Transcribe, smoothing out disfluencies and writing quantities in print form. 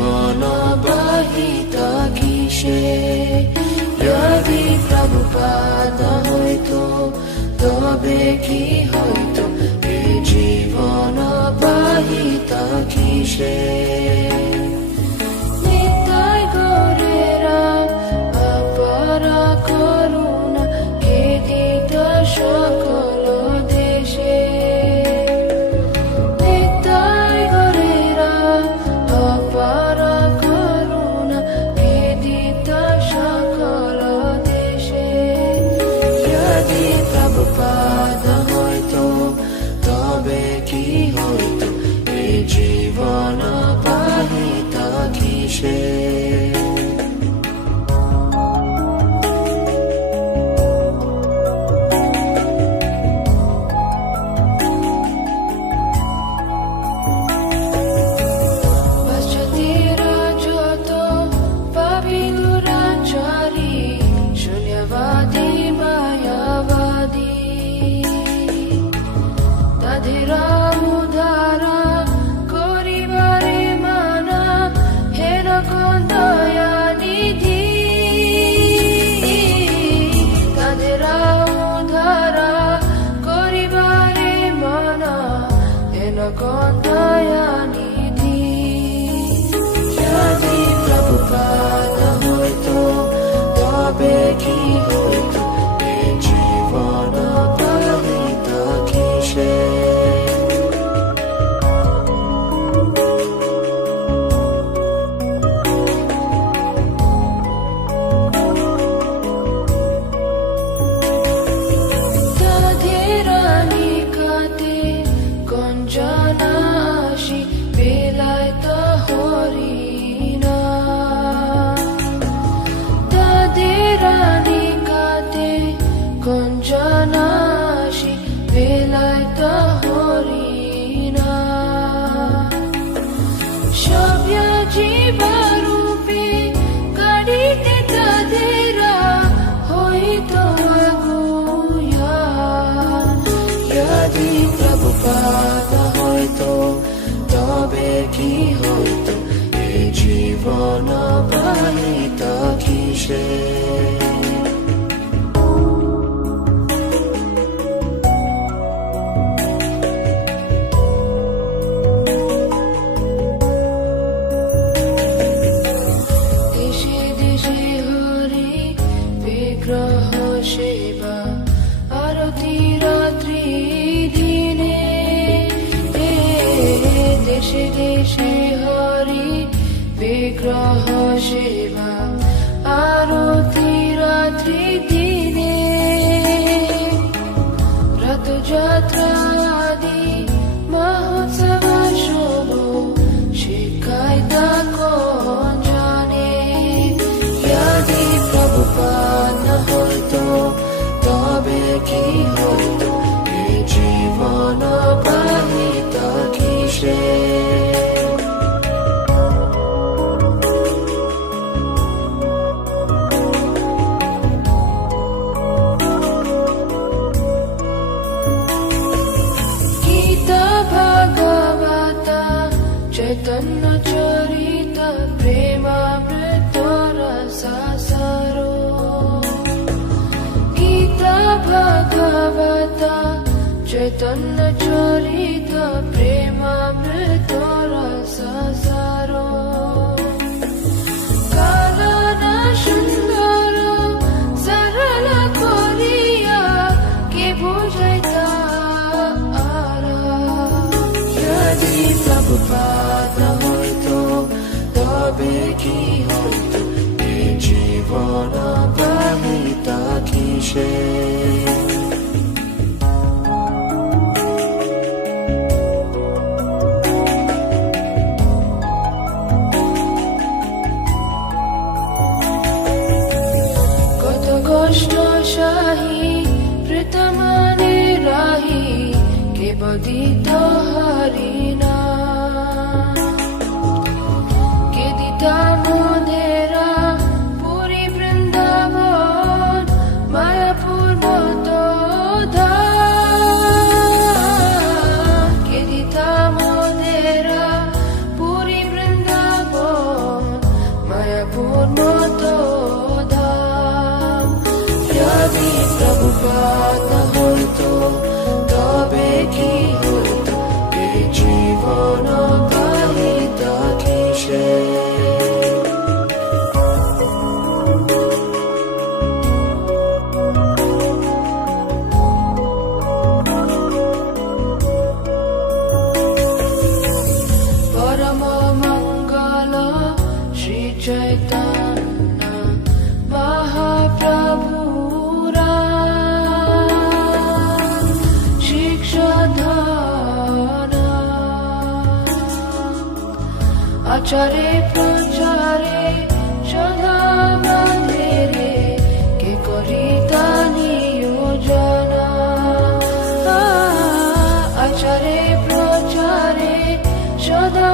জীবন বাহিত কিসে যদি প্রভুপাদ হইতো তবে কি হইতো এই জীবন বাহিত কিসে নিতাই গৌরেরা অপার করুণা কে দিত সকল দেশে নিতাই গৌরেরা অপার করুণা কে দিত সকল দেশে যদি প্রভুপাদ হইতো তবে কি হইতো এই জীবন বাহিত কিসে যদি প্রভুপাদ হইতো তবে কি হইতো এই জীবন বাহিত কিসে জানাসি বেলায় হরিণা তাদের রানী কাতে কোন জানাসি বেলায় হরিণা সব্য জীবরূপে গাড়িতে তাদেরা হইতো আগুয়া যদি প্রভুপাদ হইতো তবে কি হইতো এই জীবন বাহিত কিসে দেশে দেশে হরি বিগ্রহ সেবা আরতি রাত্রি দিনে দেশে দেশে হরি বিগ্রহ সেবা আরতি রাত্রি দিনে রথযাত্রা আদি মহোৎসব শুভ শিখায় তা কোন জানে যদি প্রভুপাদ হইতো তবে কি হইতো এই জীবন বাহিত কিসে গীতা ভাগবত চৈতন্য চরিত প্রেমামৃত রসাসারো গীতা ভাগবত চৈতন্য চরিত প্রেমামৃত রসাসারো কানন সুন্দর সরল করিয়া কে বুঝাইতা যদি প্রভুপাদ হইতো তবে কি হইতো এই জীবন বাহিত কিসে কত কষ্ট শাহী প্রীতমানে রাহি কে বদিত হরিণা কে দিতা মোদেরা পুরী বৃন্দাবন মায়াপুর মত কে দিতা মোদেরা পুরী বৃন্দাবন মায়াপুর মতো ধাম। যদি প্রভুপাত না হইতো তবে কি হইতো, এই জীবন পাইত কিসে। পরম মঙ্গল শ্রী চৈতন্য মহাপ্রভুরা শিক্ষাধন আচারে প্রচারে সদা মন্দিরে কে করিতা নিয়োজনা। আচারে প্রচারে সদা